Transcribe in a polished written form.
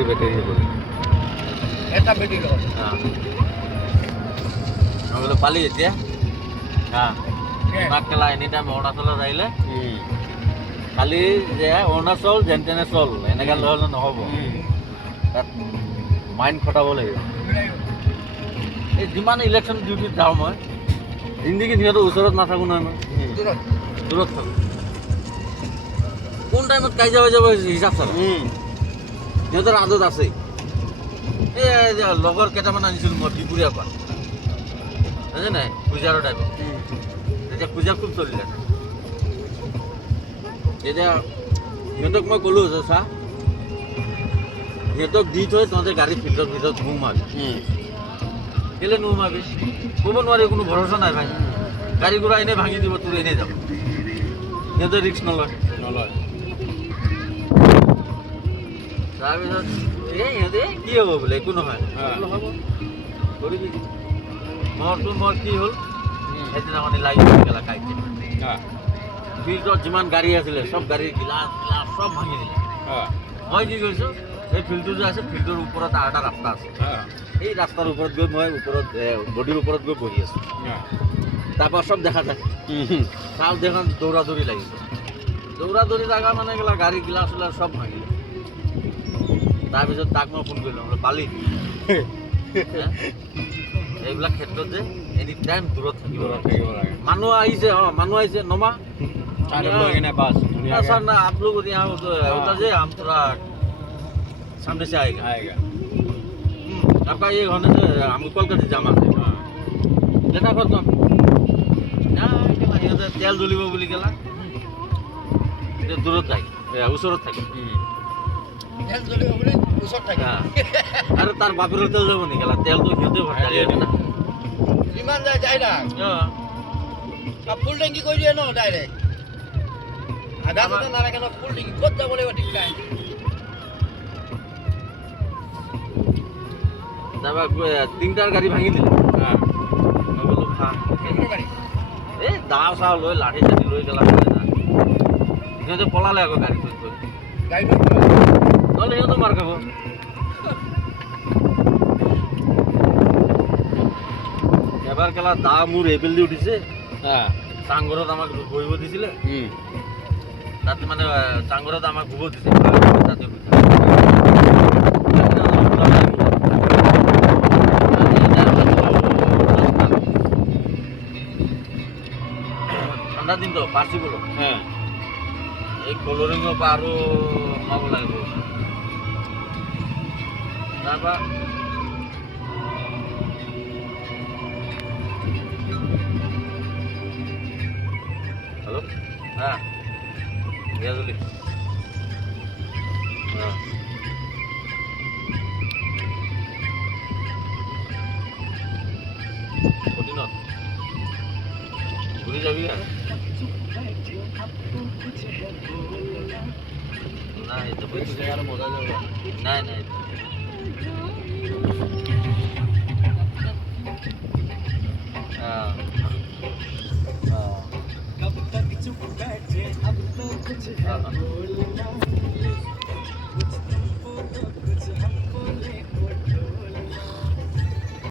battery এটা battery আমৰা পালি এতিয়া কেলা এনি টাইম অৰুণাচলত আহিলে খালি যে অৰুণাচল যেন তেনে চল এনেকৈ নহ'লে নহ'ব তাত মাইণ্ড খটাব লাগিব এই যিমান ইলেকশ্যন ডিউটিত যাওঁ মই জিন্দিগী সিহঁতৰ ওচৰত নাথাকোঁ নহয় মই দূৰত থাকোঁ কোন টাইমত কাজিয়া হৈ যাব হিচাপ চাব সিহঁতৰ আদত আছে এই লগৰ কেইটামান আনিছিলোঁ মই ত্ৰিপুৰীয়াৰ পৰা বুজি নাই পূজাৰ টাইপত তেতিয়া পূজা খুব চলিলে এতিয়া সিহঁতক মই ক'লোঁ যে চা সিহঁতক দি থৈ তহঁতে গাড়ী ভিতৰত নোসোমাবি কেলৈ নোসোমাবি ক'ব নোৱাৰি কোনো ভৰসা নাই ভাই গাড়ী ঘোঁৰা এনেই ভাঙি দিব তোৰ এনেই যাব সিহঁতে ৰিক্স নলয় তাৰপিছত এই সিহঁতে কি হ'ব বোলে একো নহয় হ'ব কৰিবি মই কি হ'ল সেইদিনাখনি লাগি গেলা কাইতে ফিল্ডত যিমান গাড়ী আছিলে চব গাড়ীৰ গিলাচ চব ভাঙি দিলে মই কি কৰিছোঁ এই ফিল্ডটো যে আছে ফিল্ডৰ ওপৰত এটা ৰাস্তা আছে এই ৰাস্তাৰ ওপৰত গৈ মই বডিৰ ওপৰত গৈ বহি আছোঁ তাৰপৰা চব দেখা যায় চাওঁ দেখোন দৌৰা দৌৰি লাগিছে দৌৰা দৌৰি জাগা মানে গেলা গাড়ী গিলাচ চিলাচ চব ভাঙিলে তাৰপিছত তাক মই ফোন কৰিলোঁ বোলে পালি এইবিলাক ক্ষেত্ৰত যে এনি টাইম দূৰত থাকিব লাগে মানুহ আহিছে নমা सर ना आप लोग यहाँ होता है हम थोड़ा सामने से आएगा आपका ये होने से हमको कॉल करते जामा लेना करतो তেল জ্বলিব বুলি গেলা দূৰত যায় ওচৰত থাকে তেল জ্বলিব বুলি ওচৰত থাকে আৰু তাৰ বাপেৰৰ তেল যাব নি গেলা তেলটো সিহঁতে ভৰাই দিয়ে না ইমান যায় না ফুল টেংকি কৰি দিয়ে ন ডাইৰেক্ট আধা ঘণ্টা নালাগে ন ফুল টেংকি ক'ত যাব লাগিব ঠিক নাই তাৰপৰা তিনিটাৰ গাড়ী ভাঙি দিলে মই বোলো এই দাও চাও লৈ লাঠি চাঠি লৈ গেলা সিহঁতে পলালে আকৌ গাড়ী থৈ নহ'লে সিহঁতো মাৰ খাব এবাৰ কেলা দা মোৰ এইফাল দি উঠিছে চাংঘৰত আমাক বহিব দিছিলে তাতে মানে চাংঘৰত আমাক বহিব দিছে তাতে ঠাণ্ডা দিন তো পাচিবলৈ এই কলৰিঙৰ পৰা আৰু সোমাব লাগিব তাৰপৰা हेलो हाँ भैया जल्दी हाँ फोर्टी नॉट घूरी जाबी यार ना ये तो कोई यार मजा जाएगा नहीं हाँ कब तक चुप बैठे अब तो कुछ है बोलना